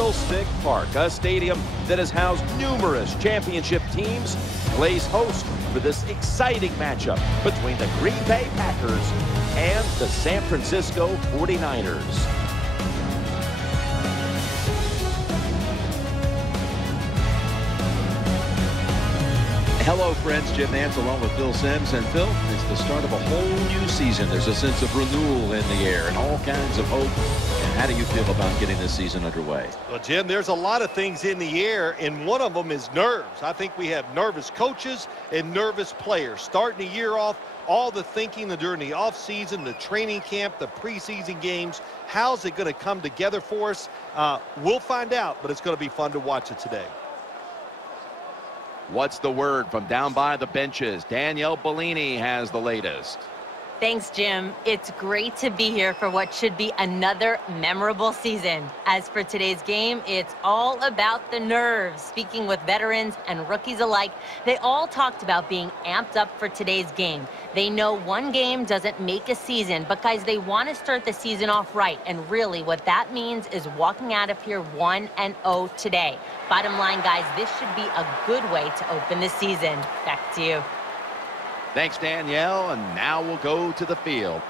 Candlestick Park, a stadium that has housed numerous championship teams, plays host for this exciting matchup between the Green Bay Packers and the San Francisco 49ers. Hello, friends. Jim Nance along with Phil Simms. And Phil, it's the start of a whole new season. There's a sense of renewal in the air and all kinds of hope. And how do you feel about getting this season underway? Well, Jim, there's a lot of things in the air, and one of them is nerves. I think we have nervous coaches and nervous players. Starting the year off, all the thinking during the offseason, the training camp, the preseason games, how's it going to come together for us? We'll find out, but it's going to be fun to watch it today. What's the word from down by the benches? Danielle Bellini has the latest. Thanks, Jim. It's great to be here for what should be another memorable season. As for today's game, it's all about the nerves. Speaking with veterans and rookies alike, they all talked about being amped up for today's game. They know one game doesn't make a season, but guys, they want to start the season off right. And really what that means is walking out of here 1-0 today. Bottom line, guys, this should be a good way to open the season. Back to you. Thanks, Danielle, and now we'll go to the field.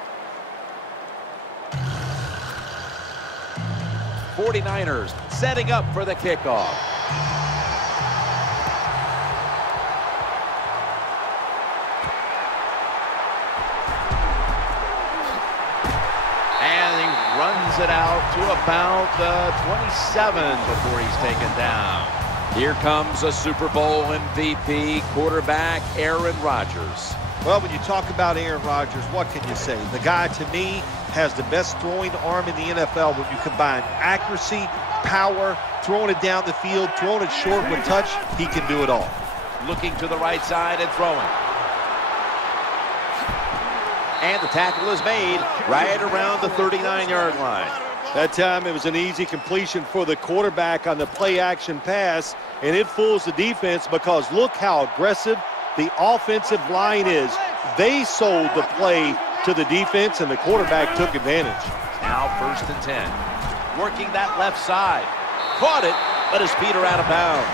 49ers setting up for the kickoff. And he runs it out to about the 27 before he's taken down. Here comes a Super Bowl MVP quarterback, Aaron Rodgers. Well, when you talk about Aaron Rodgers, what can you say? The guy, to me, has the best throwing arm in the NFL when you combine accuracy, power, throwing it down the field, throwing it short with touch. He can do it all. Looking to the right side and throwing. And the tackle is made right around the 39-yard line. That time it was an easy completion for the quarterback on the play-action pass, and it fools the defense because look how aggressive the offensive line is. They sold the play to the defense, and the quarterback took advantage. Now 1st and 10. Working that left side. Caught it, but his feet are out of bounds.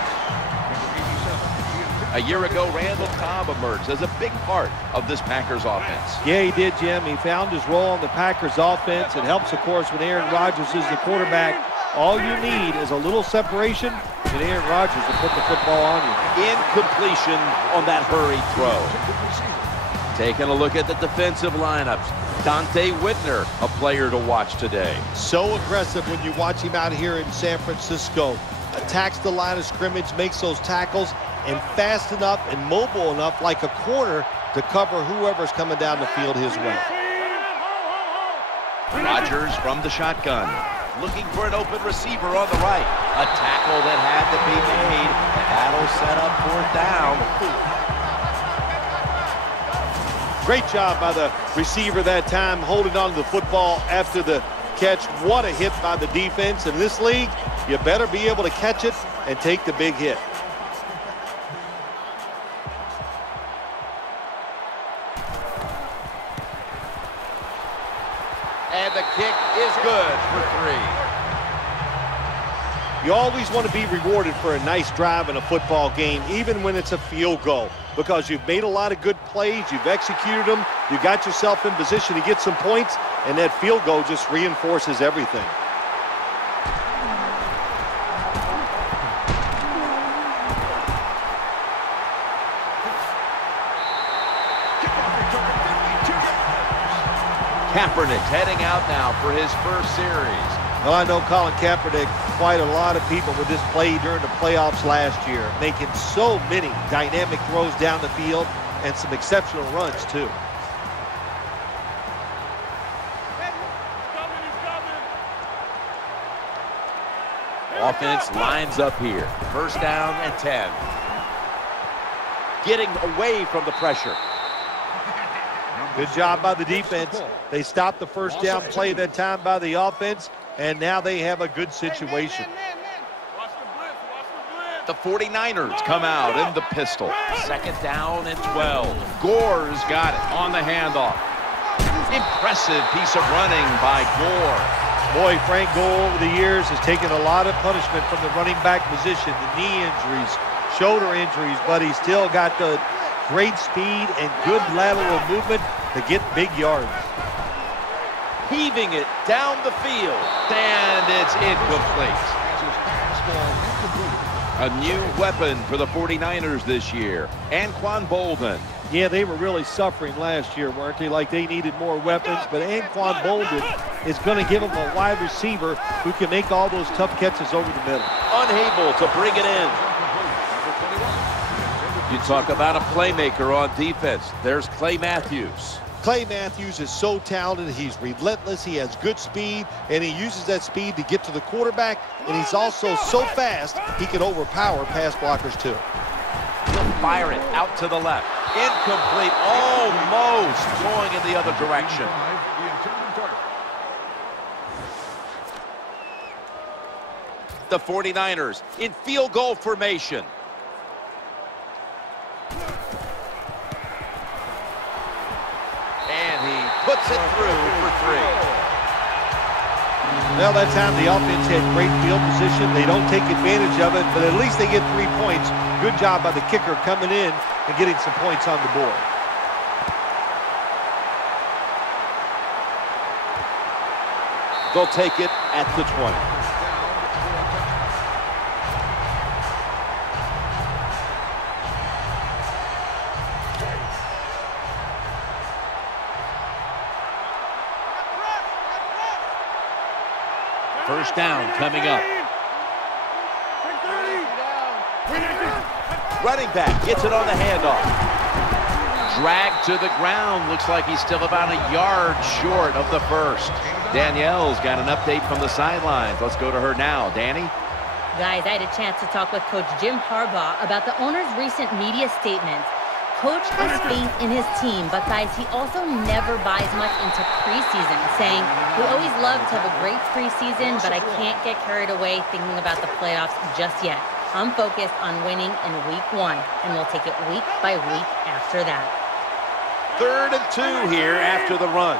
A year ago, Randall Cobb emerged as a big part of this Packers offense. Yeah, he did, Jim. He found his role on the Packers offense. It helps, of course, when Aaron Rodgers is the quarterback. All you need is a little separation, and Aaron Rodgers will put the football on you. Incompletion on that hurried throw. Taking a look at the defensive lineups. Dante Whitner, a player to watch today. So aggressive when you watch him out here in San Francisco. Attacks the line of scrimmage, makes those tackles, and fast enough and mobile enough like a corner to cover whoever's coming down the field his way. Rodgers from the shotgun. Looking for an open receiver on the right. A tackle that had to be made. That'll set up 4th down. Great job by the receiver that time, holding on to the football after the catch. What a hit by the defense. In this league, you better be able to catch it and take the big hit. And the kick is good for 3. You always want to be rewarded for a nice drive in a football game, even when it's a field goal, because you've made a lot of good plays, you've executed them, you got yourself in position to get some points, and that field goal just reinforces everything. Kaepernick heading out now for his first series. Well, I know Colin Kaepernick, quite a lot of people with this play during the playoffs last year, making so many dynamic throws down the field and some exceptional runs, too. Offense lines up here. 1st down and 10. Getting away from the pressure. Good job by the defense. They stopped the 1st down play that time by the offense, and now they have a good situation. The 49ers come out in the pistol. 2nd down and 12. Gore's got it on the handoff. Impressive piece of running by Gore. Boy, Frank Gore over the years has taken a lot of punishment from the running back position, the knee injuries, shoulder injuries, but he's still got the great speed and good lateral movement to get big yards. Heaving it down the field. And it's incomplete. A new weapon for the 49ers this year, Anquan Bolden. Yeah, they were really suffering last year, weren't they? Like they needed more weapons, but Anquan Bolden is going to give them a wide receiver who can make all those tough catches over the middle. Unable to bring it in. You talk about a playmaker on defense. There's Clay Matthews. Clay Matthews is so talented. He's relentless. He has good speed, and he uses that speed to get to the quarterback, and he's also so fast he can overpower pass blockers too. He'll fire it out to the left. Incomplete, almost going in the other direction. The 49ers in field goal formation. And he puts it through for 3. Well, that time the offense had great field position. They don't take advantage of it, but at least they get 3 points. Good job by the kicker coming in and getting some points on the board. They'll take it at the 20. First down coming up. Running back gets it on the handoff. Dragged to the ground. Looks like he's still about a yard short of the first. Danielle's got an update from the sidelines. Let's go to her now. Danny? Guys, I had a chance to talk with Coach Jim Harbaugh about the owner's recent media statements. Coach has faith in his team, but guys, he also never buys much into preseason, saying, we always love to have a great preseason, but I can't get carried away thinking about the playoffs just yet. I'm focused on winning in week 1, and we'll take it week by week after that. 3rd and 2 here after the run.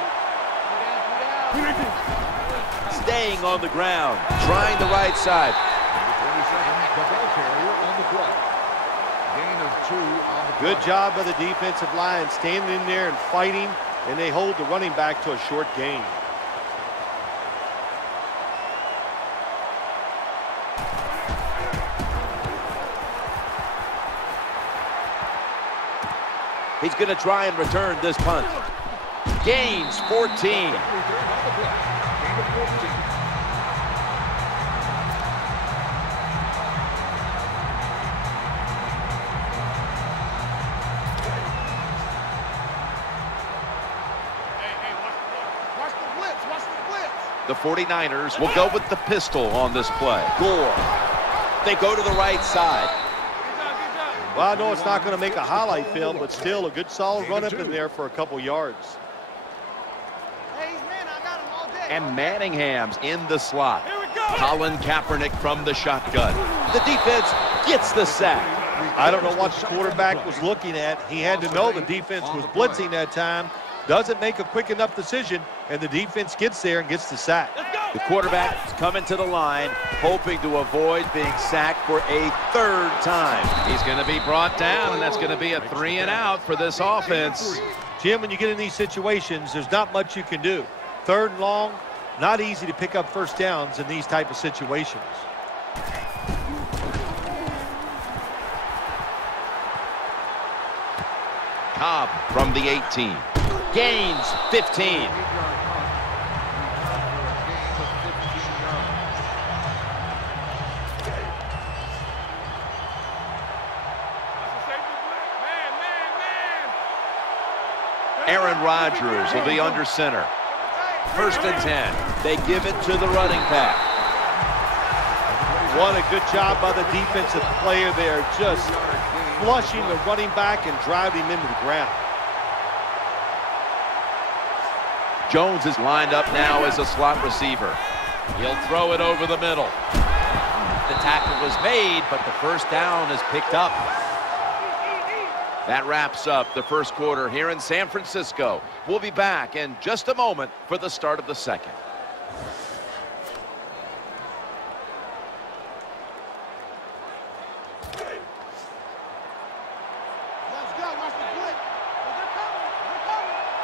Staying on the ground, trying the right side. Good job by the defensive line, standing in there and fighting, and they hold the running back to a short gain. He's going to try and return this punt. Gains 14. The 49ers will go with the pistol on this play. Gore. They go to the right side. Well, I know it's not going to make a highlight film, but still a good solid run up in there for a couple yards. And Manningham's in the slot. Colin Kaepernick from the shotgun. The defense gets the sack. I don't know what the quarterback was looking at. He had to know the defense was blitzing that time. Doesn't make a quick enough decision, and the defense gets there and gets the sack. The quarterback is coming to the line, hoping to avoid being sacked for a 3rd time. He's going to be brought down, and that's going to be a 3 and out for this offense. Jim, when you get in these situations, there's not much you can do. 3rd and long, not easy to pick up first downs in these type of situations. Cobb from the 18. Gains 15. Aaron Rodgers will be under center. 1st and 10. They give it to the running back. What a good job by the defensive player there, just flushing the running back and driving him into the ground. Jones is lined up now as a slot receiver. He'll throw it over the middle. The tackle was made, but the first down is picked up. That wraps up the first quarter here in San Francisco. We'll be back in just a moment for the start of the second.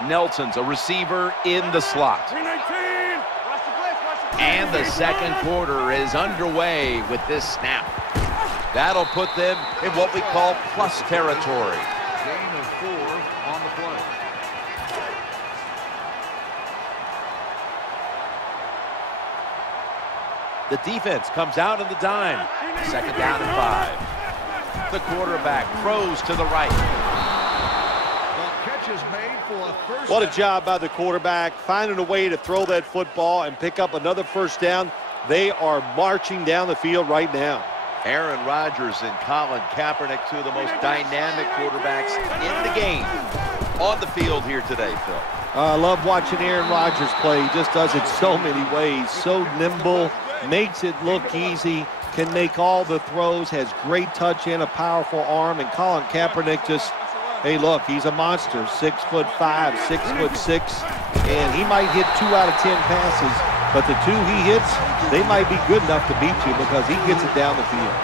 Nelson's a receiver in the slot. And the second quarter is underway with this snap. That'll put them in what we call plus territory. Gain of 4 on the play. The defense comes out in the dime. Second down and 5. The quarterback throws to the right. The catch is made for a first. What a job by the quarterback, finding a way to throw that football and pick up another first down. They are marching down the field right now. Aaron Rodgers and Colin Kaepernick, two of the most dynamic quarterbacks in the game, on the field here today, Phil. I love watching Aaron Rodgers play. He just does it so many ways. So nimble, makes it look easy, can make all the throws, has great touch and a powerful arm. And Colin Kaepernick just, hey, look, he's a monster. 6'5", 6'6", and he might hit 2 out of 10 passes. But the 2 he hits, they might be good enough to beat you because he gets it down the field.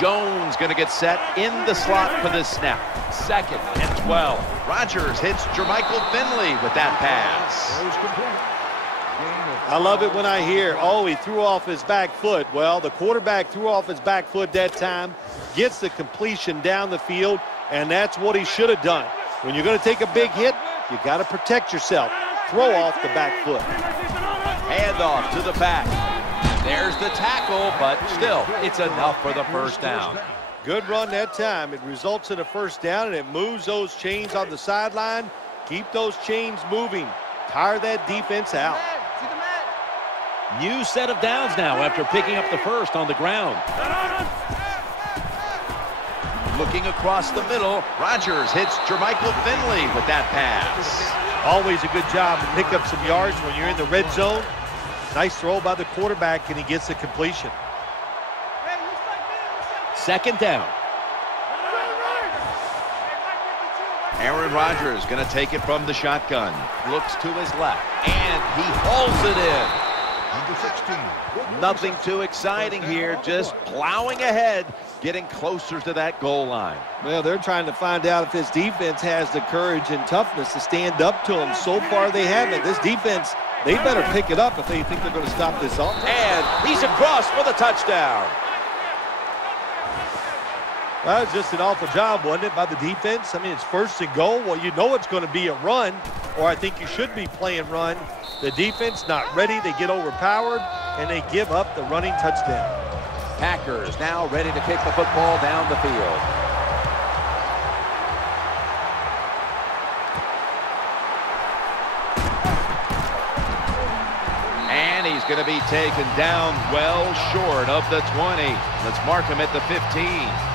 Jones going to get set in the slot for this snap. Second and 12. Rodgers hits Jermichael Finley with that pass. I love it when I hear, oh, he threw off his back foot. Well, the quarterback threw off his back foot that time, gets the completion down the field, and that's what he should have done. When you're going to take a big hit, you got to protect yourself. Throw off the back foot. Handoff to the back. There's the tackle, but still, it's enough for the first down. Good run that time. It results in a first down, and it moves those chains on the sideline. Keep those chains moving. Tire that defense out. New set of downs now after picking up the first on the ground. Looking across the middle, Rodgers hits Jermichael Finley with that pass. Always a good job to pick up some yards when you're in the red zone. Nice throw by the quarterback, and he gets the completion. Second down. Aaron Rodgers going to take it from the shotgun. Looks to his left, and he hauls it in. Nothing too exciting here, just plowing ahead, getting closer to that goal line. Well, they're trying to find out if this defense has the courage and toughness to stand up to them. So far, they haven't. This defense, they better pick it up if they think they're going to stop this offense. And he's across for the touchdown. Well, it was just an awful job, wasn't it, by the defense? I mean, it's first and goal. Well, you know it's going to be a run, or I think you should be playing run. The defense not ready. They get overpowered, and they give up the running touchdown. Packers now ready to kick the football down the field. And he's going to be taken down well short of the 20. Let's mark him at the 15.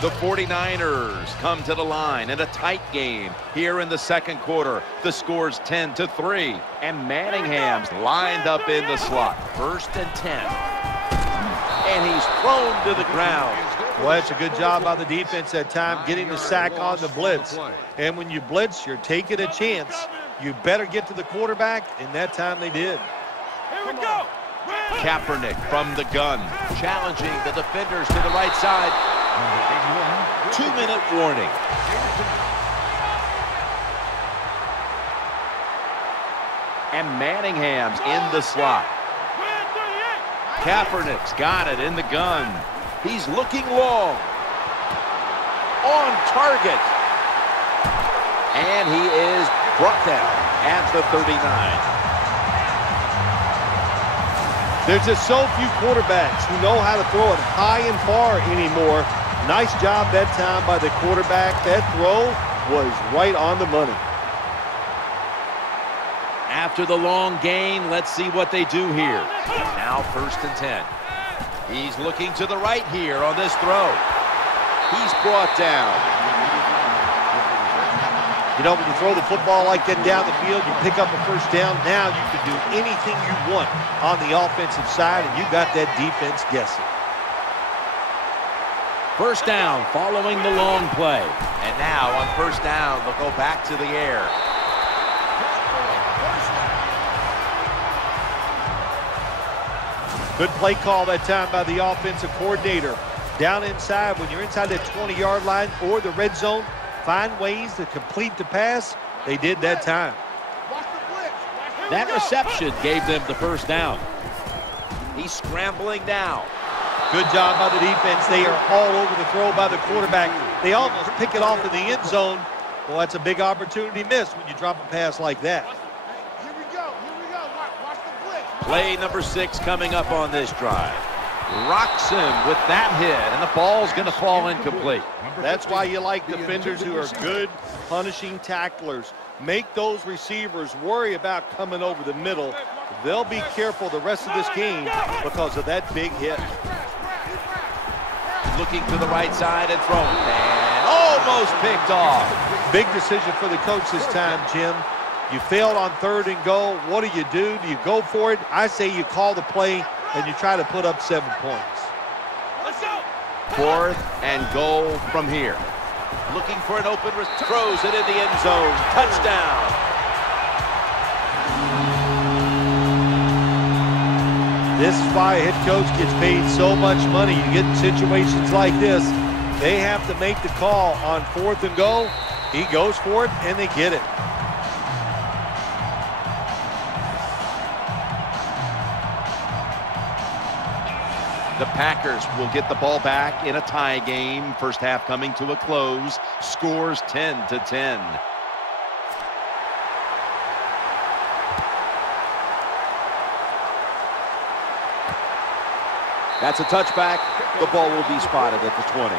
The 49ers come to the line in a tight game here in the second quarter. The score's 10-3, and Manningham's lined up in the slot. First and 10. And he's thrown to the ground. Well, that's a good job by the defense that time, getting the sack on the blitz. And when you blitz, you're taking a chance. You better get to the quarterback, and that time they did. Here we go. Kaepernick from the gun, challenging the defenders to the right side. 2-minute warning. And Manningham's in the slot. Kaepernick's got it in the gun. He's looking long. On target. And he is brought down at the 39. There's just so few quarterbacks who know how to throw it high and far anymore. Nice job that time by the quarterback. That throw was right on the money. After the long gain, let's see what they do here. Now first and 10. He's looking to the right here on this throw. He's brought down. You know, when you throw the football like that down the field, you pick up a first down. Now you can do anything you want on the offensive side, and you got that defense guessing. First down following the long play. And now on first down, they'll go back to the air. Good play call that time by the offensive coordinator. Down inside, when you're inside that 20-yard line or the red zone, find ways to complete the pass. They did that time. That reception gave them the first down. He's scrambling now. Good job by the defense. They are all over the throw by the quarterback. They almost pick it off in the end zone. Well, that's a big opportunity missed when you drop a pass like that. Here we go. Watch the blitz. Play number 6 coming up on this drive. Rocks him with that hit, and the ball's going to fall incomplete. That's why you like defenders who are good punishing tacklers. Make those receivers worry about coming over the middle. They'll be careful the rest of this game because of that big hit. Looking to the right side and throwing. And almost picked off. Big decision for the coach this time, Jim. You failed on 3rd and goal. What do? Do you go for it? I say you call the play and you try to put up 7 points. 4th and goal from here. Looking for an open, throws it in the end zone. Touchdown. This is why a head coach gets paid so much money. You get in situations like this, they have to make the call on 4th and goal. He goes for it, and they get it. The Packers will get the ball back in a tie game. First half coming to a close. Scores 10-10. That's a touchback. The ball will be spotted at the 20.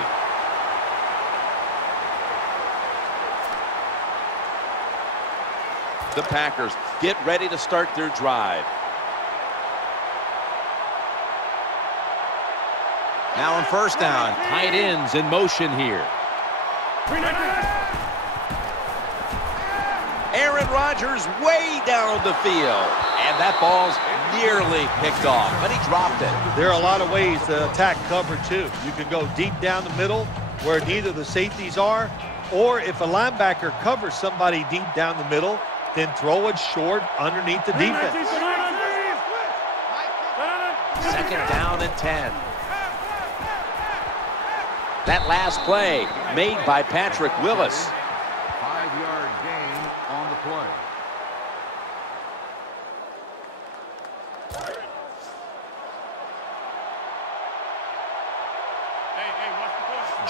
The Packers get ready to start their drive. Now on first down, tight ends in motion here. Aaron Rodgers way down the field. And that ball's nearly picked off, but he dropped it. There are a lot of ways to attack cover, too. You can go deep down the middle where neither the safeties are, or if a linebacker covers somebody deep down the middle, then throw it short underneath the defense. 2nd down and 10. That last play made by Patrick Willis. 5-yard gain on the play.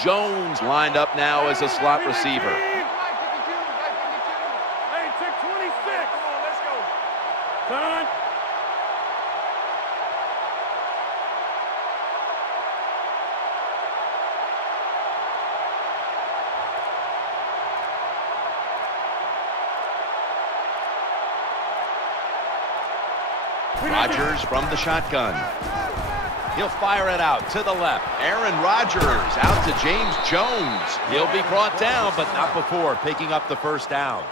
Jones lined up now as a slot receiver. Hey, check 26. Come on, let's go. Done. Rodgers from the shotgun. He'll fire it out to the left. Aaron Rodgers out to James Jones. He'll be brought down, but not before picking up the first down.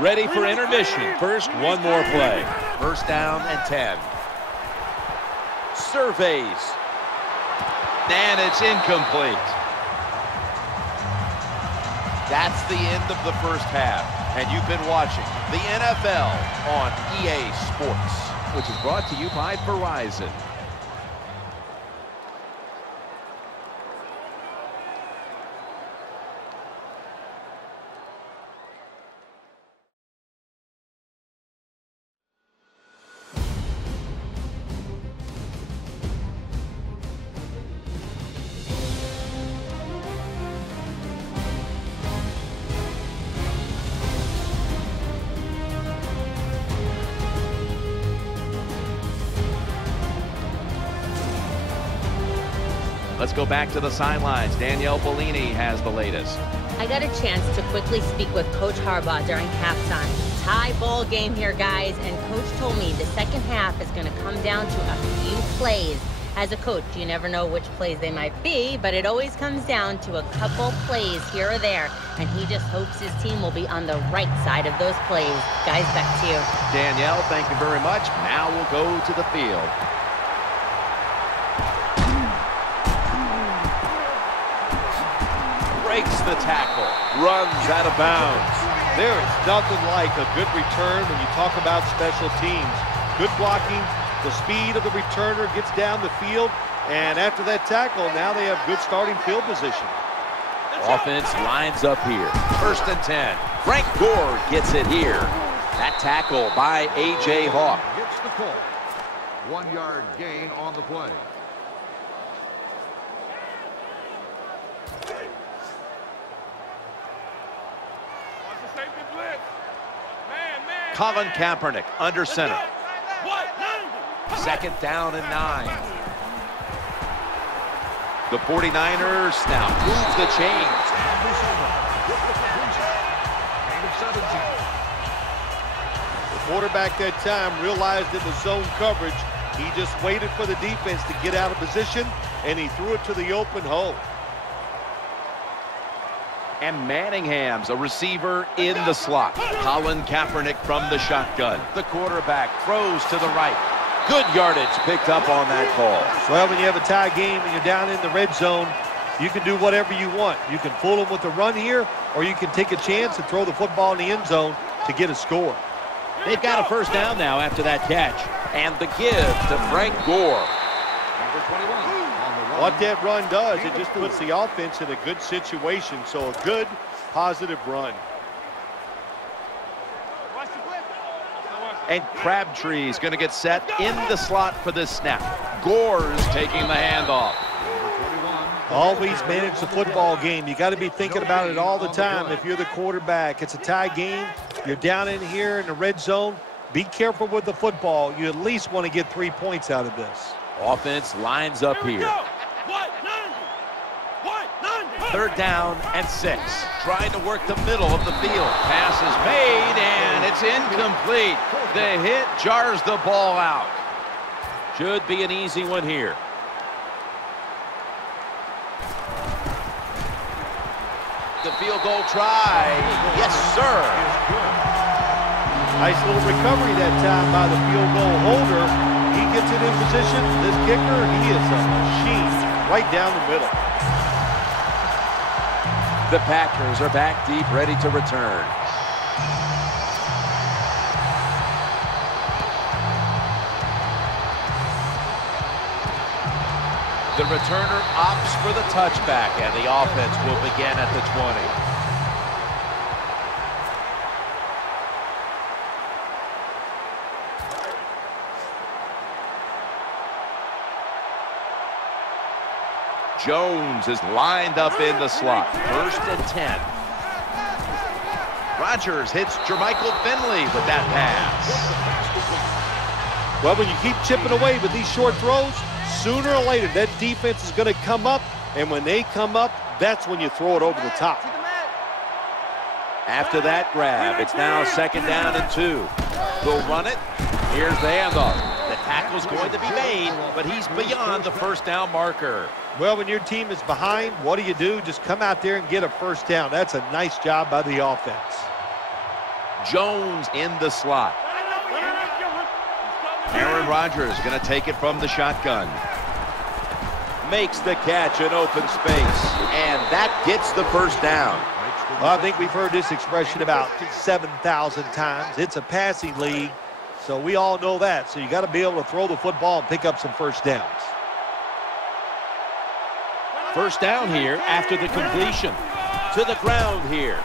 Ready for intermission. First, one more play. First down and 10. Surveys. And it's incomplete. That's the end of the first half. And you've been watching the NFL on EA Sports, which is brought to you by Verizon. Let's go back to the sidelines. Danielle Bellini has the latest. I got a chance to quickly speak with Coach Harbaugh during halftime. Tie ball game here, guys, and Coach told me the second half is going to come down to a few plays. As a coach, you never know which plays they might be, but it always comes down to a couple plays here or there, and he just hopes his team will be on the right side of those plays. Guys, back to you. Danielle, thank you very much. Now we'll go to the field. breaks the tackle, runs out of bounds. There is nothing like a good return when you talk about special teams. Good blocking, the speed of the returner gets down the field, and after that tackle, now they have good starting field position. Offense lines up here. 1st and 10. Frank Gore gets it here. That tackle by A.J. Hawk. Gets the call. 1-yard gain on the play. Colin Kaepernick under center. 2nd down and 9. The 49ers now move the chains. The quarterback that time realized in the zone coverage, he just waited for the defense to get out of position, and he threw it to the open hole. And Manningham's a receiver in the slot. Colin Kaepernick from the shotgun. The quarterback throws to the right. Good yardage picked up on that ball. Well, when you have a tie game and you're down in the red zone, you can do whatever you want. You can fool them with the run here, or you can take a chance and throw the football in the end zone to get a score. They've got a 1st down now after that catch. And the give to Frank Gore. Number 21. What that run does, it just puts the offense in a good situation. So a good, positive run. And Crabtree's going to get set in the slot for this snap. Gore's taking the handoff. Always manage the football game. You got to be thinking about it all the time. If you're the quarterback, it's a tie game. You're down in here in the red zone. Be careful with the football. You at least want to get 3 points out of this. Offense lines up here. 3rd down and 6. Trying to work the middle of the field. Pass is made, and it's incomplete. The hit jars the ball out. Should be an easy one here. The field goal try. Yes, sir. Nice little recovery that time by the field goal holder. He gets it in position. This kicker, he is a machine right down the middle. The Packers are back deep, ready to return. The returner opts for the touchback, and the offense will begin at the 20. Jones is lined up in the slot. 1st and 10. Rodgers hits Jermichael Finley with that pass. Well, when you keep chipping away with these short throws, sooner or later that defense is going to come up, and when they come up, that's when you throw it over the top. After that grab, it's now 2nd down and 2. They'll run it. Here's the handoff. The tackle's going to be made, but he's beyond the 1st down marker. Well, when your team is behind, what do? Just come out there and get a 1st down. That's a nice job by the offense. Jones in the slot. Aaron Rodgers going to take it from the shotgun. Makes the catch in open space, and that gets the 1st down. Well, I think we've heard this expression about 7,000 times. It's a passing league, so we all know that. So you got to be able to throw the football and pick up some 1st downs. 1st down here after the completion. To the ground here.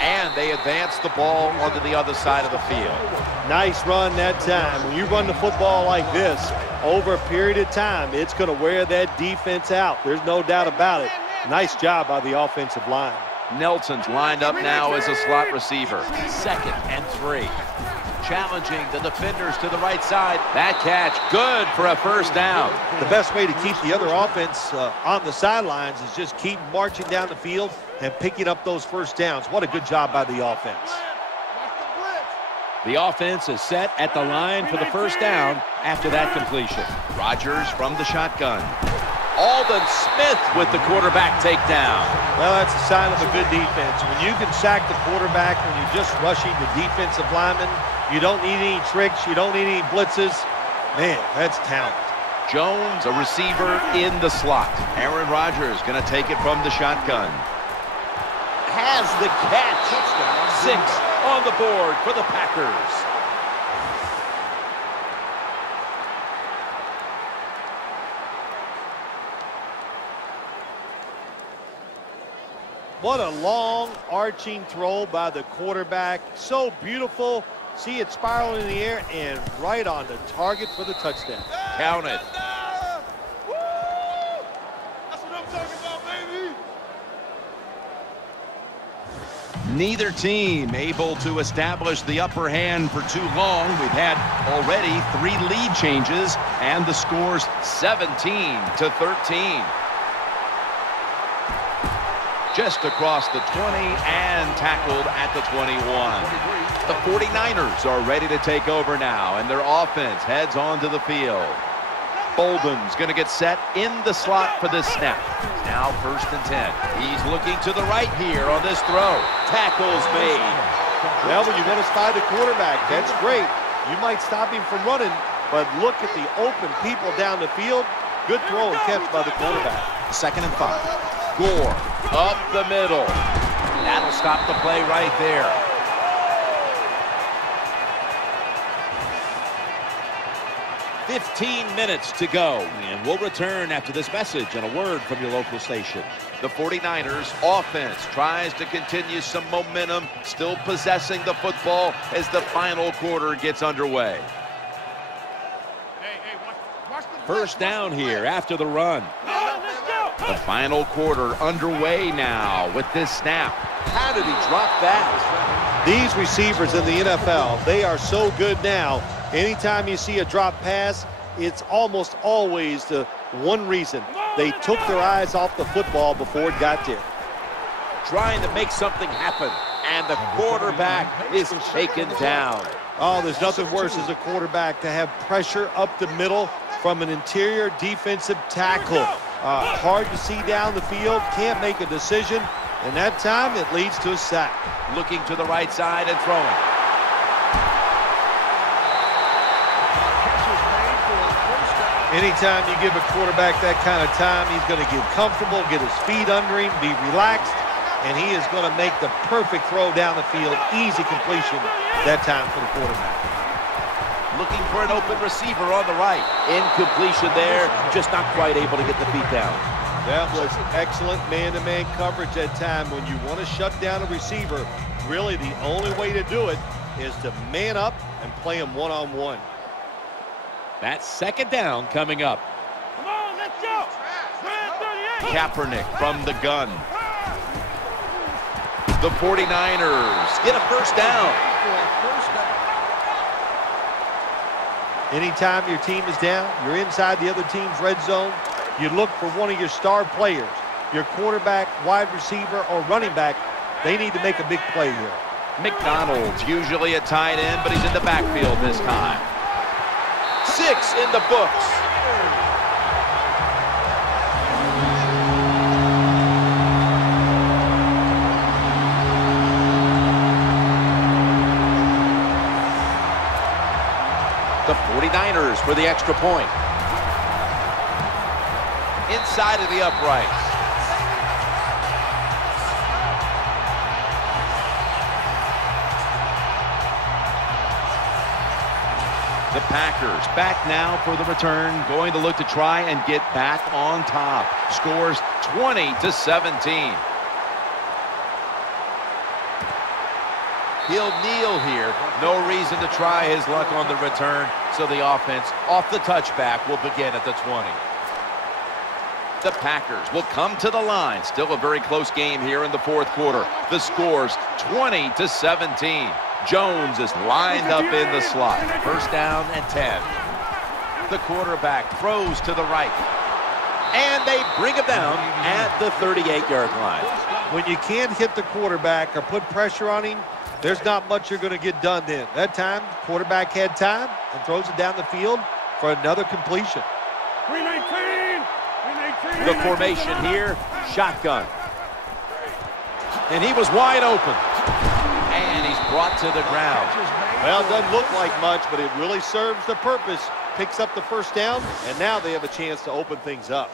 And they advance the ball onto the other side of the field. Nice run that time. When you run the football like this, over a period of time, it's going to wear that defense out. There's no doubt about it. Nice job by the offensive line. Nelson's lined up now as a slot receiver. 2nd and 3. Challenging the defenders to the right side. That catch, good for a 1st down. The best way to keep the other offense on the sidelines is just keep marching down the field and picking up those 1st downs. What a good job by the offense. The offense is set at the line for the 1st down after that completion. Rodgers from the shotgun. Aldon Smith with the quarterback takedown. Well, that's a sign of a good defense. When you can sack the quarterback when you're just rushing the defensive lineman, you don't need any tricks, you don't need any blitzes. Man, that's talent. Jones, a receiver in the slot. Aaron Rodgers going to take it from the shotgun. has the catch. 6 on the board for the Packers. What a long arching throw by the quarterback. So beautiful. See it spiral in the air and right on the target for the touchdown. Count it. That's what I'm talking about, baby. Neither team able to establish the upper hand for too long. We've had already 3 lead changes, and the score's 17-13. Just across the 20 and tackled at the 21. The 49ers are ready to take over now, and their offense heads onto the field. Bolden's going to get set in the slot for this snap. Now 1st and 10. He's looking to the right here on this throw. Tackles made. Well, when you're going to spy the quarterback, that's great. You might stop him from running, but look at the open people down the field. Good throw and catch by the quarterback. 2nd and 5. Gore up the middle. That'll stop the play right there. "15 minutes to go, and we'll return after this message and a word from your local station." The 49ers offense tries to continue some momentum, still possessing the football as the final quarter gets underway. Watch the 1st down here after the run. The final quarter underway now with this snap. How did he drop that? These receivers in the NFL, they are so good now. Anytime you see a drop pass, it's almost always the one reason. They took their eyes off the football before it got there. Trying to make something happen, and the quarterback is taken down. Oh, there's nothing worse as a quarterback to have pressure up the middle from an interior defensive tackle. Hard to see down the field, can't make a decision, and that time it leads to a sack. Looking to the right side and throwing. catch is made for a 1st down. Anytime you give a quarterback that kind of time, he's going to get comfortable, get his feet under him, be relaxed, and he is going to make the perfect throw down the field. Easy completion that time for the quarterback. Looking for an open receiver on the right. Incompletion there, just not quite able to get the feet down. That was excellent man-to-man coverage that time. When you want to shut down a receiver, really the only way to do it is to man up and play him one-on-one. That's 2nd down coming up. Come on, let's go. Kaepernick from the gun. The 49ers get a 1st down. For a 1st down. Anytime your team is down, you're inside the other team's red zone, you look for one of your star players, your quarterback, wide receiver, or running back. They need to make a big play here. McDonald's usually a tight end, but he's in the backfield this time. 6 in the books. The 49ers for the extra point. Inside of the uprights. The Packers back now for the return, going to look to try and get back on top. Scores 20-17. He'll kneel here. No reason to try his luck on the return, so the offense off the touchback will begin at the 20. The Packers will come to the line. Still a very close game here in the 4th quarter. The score's 20-17. Jones is lined up in the slot. 1st down and 10. The quarterback throws to the right. And they bring him down at the 38-yard line. When you can't hit the quarterback or put pressure on him, there's not much you're going to get done then. That time, quarterback had time and throws it down the field for another completion. 319. The formation here, shotgun. And he was wide open. And he's brought to the ground. Well, it doesn't look like much, but it really serves the purpose. Picks up the 1st down, and now they have a chance to open things up.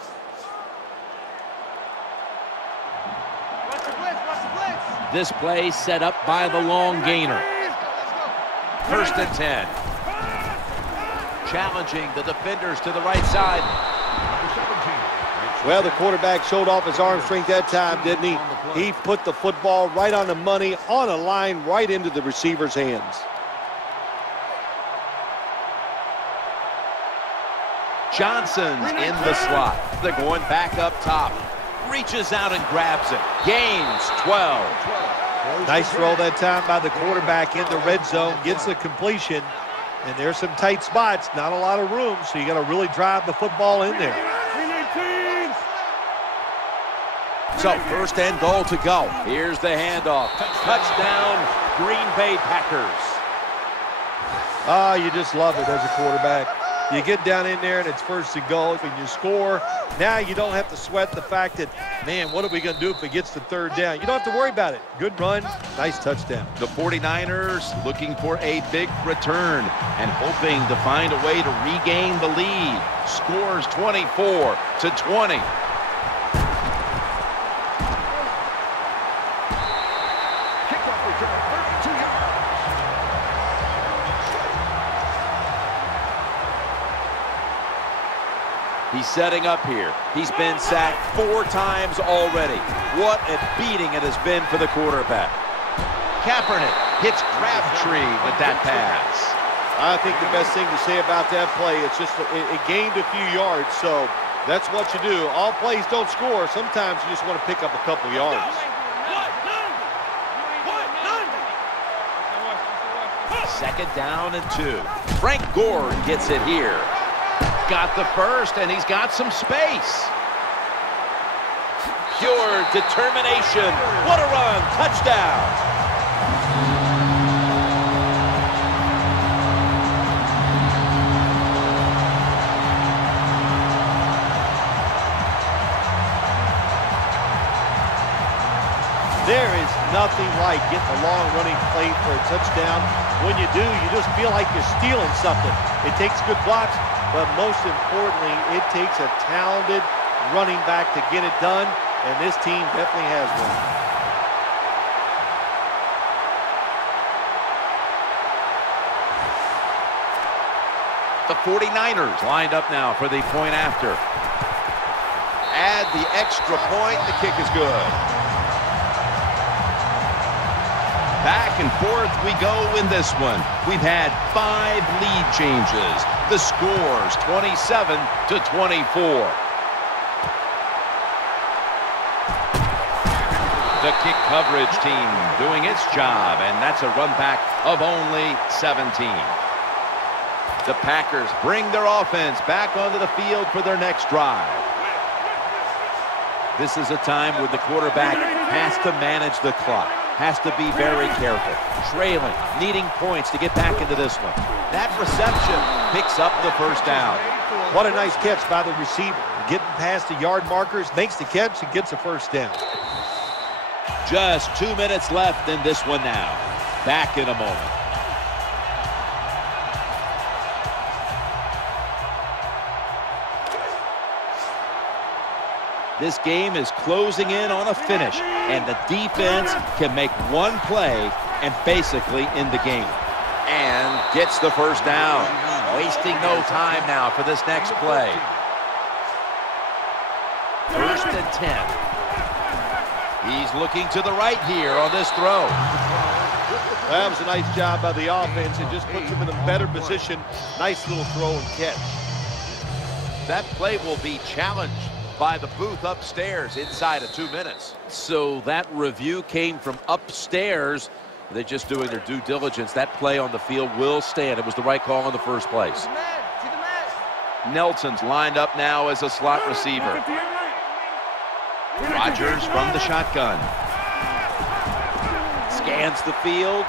Watch the blitz, watch the blitz. This play set up by the long gainer. 1st and 10. Challenging the defenders to the right side. Well, the quarterback showed off his arm strength that time, didn't he? He put the football right on the money, on a line, right into the receiver's hands. Johnson's in the slot. They're going back up top. Reaches out and grabs it. Gains 12. Nice throw that time by the quarterback in the red zone. Gets the completion. And there's some tight spots. Not a lot of room, so you got to really drive the football in there. So 1st and goal to go. Here's the handoff. Touchdown, Green Bay Packers. Ah, you just love it as a quarterback. You get down in there and it's 1st and goal and you score. Now you don't have to sweat the fact that, man, what are we going to do if it gets to 3rd down? You don't have to worry about it. Good run, nice touchdown. The 49ers looking for a big return and hoping to find a way to regain the lead. Scores 24-20. He's setting up here. He's been sacked 4 times already. What a beating it has been for the quarterback. Kaepernick hits Crabtree with that pass. I think the best thing to say about that play, it's just it gained a few yards, so that's what you do. All plays don't score. Sometimes you just want to pick up a couple yards. Second down and 2. Frank Gore gets it here. Got the first, and he's got some space. Pure determination. What a run. Touchdown. There is nothing like getting a long running play for a touchdown. When you do, you just feel like you're stealing something. It takes good blocks, but most importantly, it takes a talented running back to get it done, and this team definitely has one. The 49ers lined up now for the point after. Add the extra point, the kick is good. Back and forth we go in this one. We've had 5 lead changes. The score's 27-24. The kick coverage team doing its job, and that's a run back of only 17. The Packers bring their offense back onto the field for their next drive. This is a time when the quarterback has to manage the clock. Has to be very careful. Trailing, needing points to get back into this one. That reception picks up the 1st down. What a nice catch by the receiver. Getting past the yard markers, makes the catch, and gets a 1st down. Just 2 minutes left in this one now. Back in a moment. This game is closing in on a finish, and the defense can make one play and basically end the game. And gets the 1st down. Wasting no time now for this next play. 1st and 10. He's looking to the right here on this throw. That was a nice job by the offense. It just puts them in a better position. Nice little throw and catch. That play will be challenged by the booth upstairs inside of 2 minutes. So that review came from upstairs. They're just doing their due diligence. That play on the field will stand. It was the right call in the first place. Nelson's lined up now as a slot receiver. Rodgers from the shotgun. Scans the field.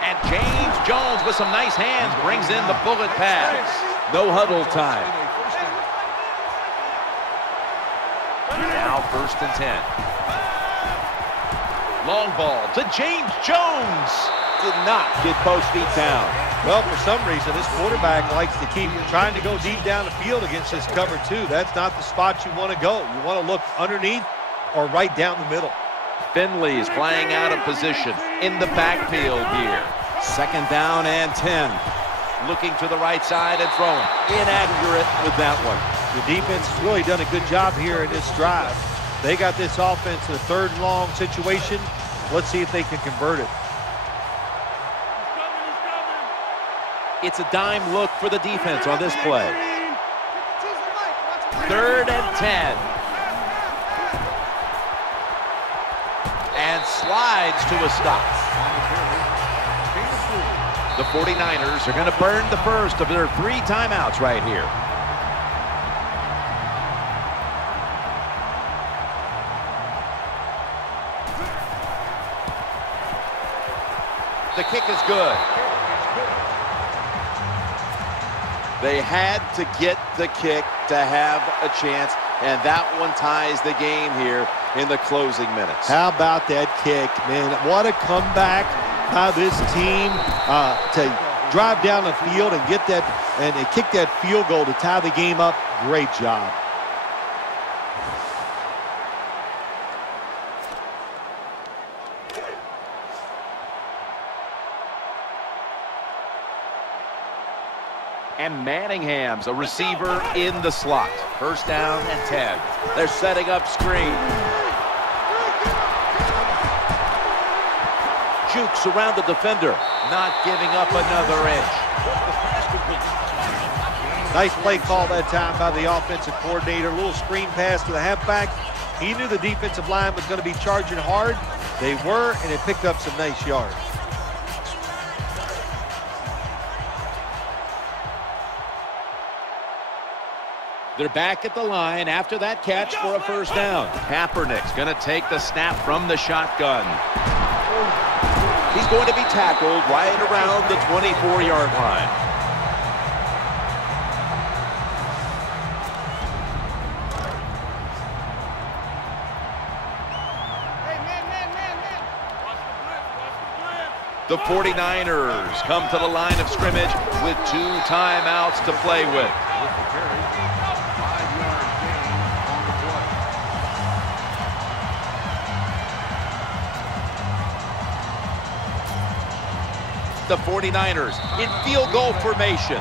And James Jones with some nice hands brings in the bullet pass. No huddle time. Now 1st and 10. Long ball to James Jones. Did not get both feet down. Well, for some reason, this quarterback likes to keep trying to go deep down the field against this cover 2. That's not the spot you want to go. You want to look underneath or right down the middle. Finley's playing out of position in the backfield here. 2nd down and 10. Looking to the right side and throwing. Inaccurate with that one. The defense has really done a good job here in this drive. They got this offense in a 3rd and long situation. Let's see if they can convert it. It's a dime look for the defense on this play. 3rd and 10. And slides to a stop. The 49ers are going to burn the first of their 3 timeouts right here. The kick is good. They had to get the kick to have a chance, and that one ties the game here in the closing minutes. How about that kick, man? What a comeback by this team to drive down the field and get that and kick that field goal to tie the game up. Great job. And Manningham's a receiver in the slot. 1st down and 10. They're setting up screen. Jukes around the defender, not giving up another inch. Nice play call that time by the offensive coordinator. A little screen pass to the halfback. He knew the defensive line was going to be charging hard. They were, and it picked up some nice yards. They're back at the line after that catch for a 1st down. Kaepernick's going to take the snap from the shotgun. He's going to be tackled right around the 24-yard line. The 49ers come to the line of scrimmage with 2 timeouts to play with. The 49ers in field goal formation.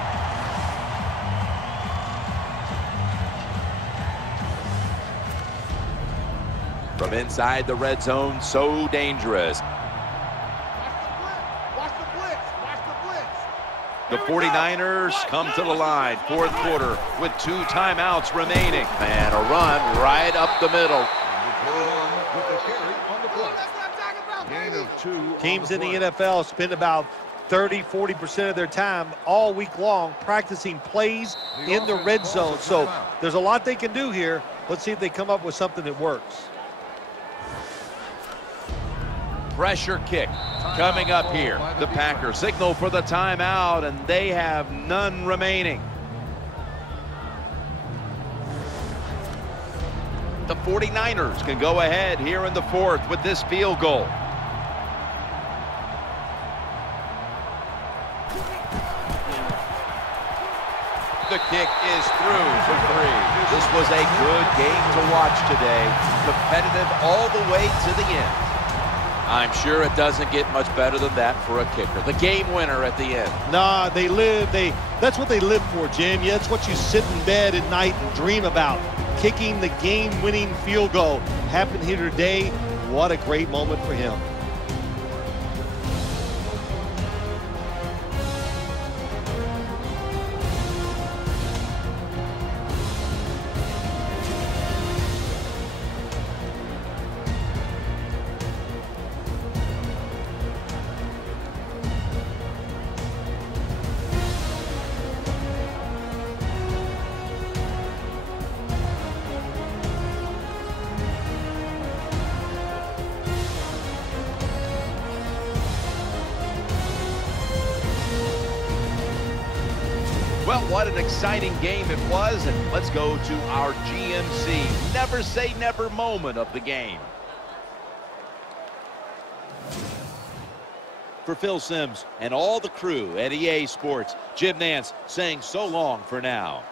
From inside the red zone, so dangerous. The 49ers come to the line, 4th quarter, with 2 timeouts remaining. And a run right up the middle. Teams in the NFL spend about 30–40% of their time all week long practicing plays in the red zone. So there's a lot they can do here. Let's see if they come up with something that works. Pressure kick coming up here. The Packers signal for the timeout, and they have none remaining. The 49ers can go ahead here in the 4th with this field goal. The kick is through for 3. This was a good game to watch today. Competitive all the way to the end. I'm sure it doesn't get much better than that for a kicker. The game winner at the end. Nah, that's what they live for, Jim. Yeah, that's what you sit in bed at night and dream about. Kicking the game-winning field goal. Happened here today. What a great moment for him. Well, what an exciting game it was, and let's go to our GMC never say never moment of the game. For Phil Simms and all the crew at EA Sports, Jim Nantz saying so long for now.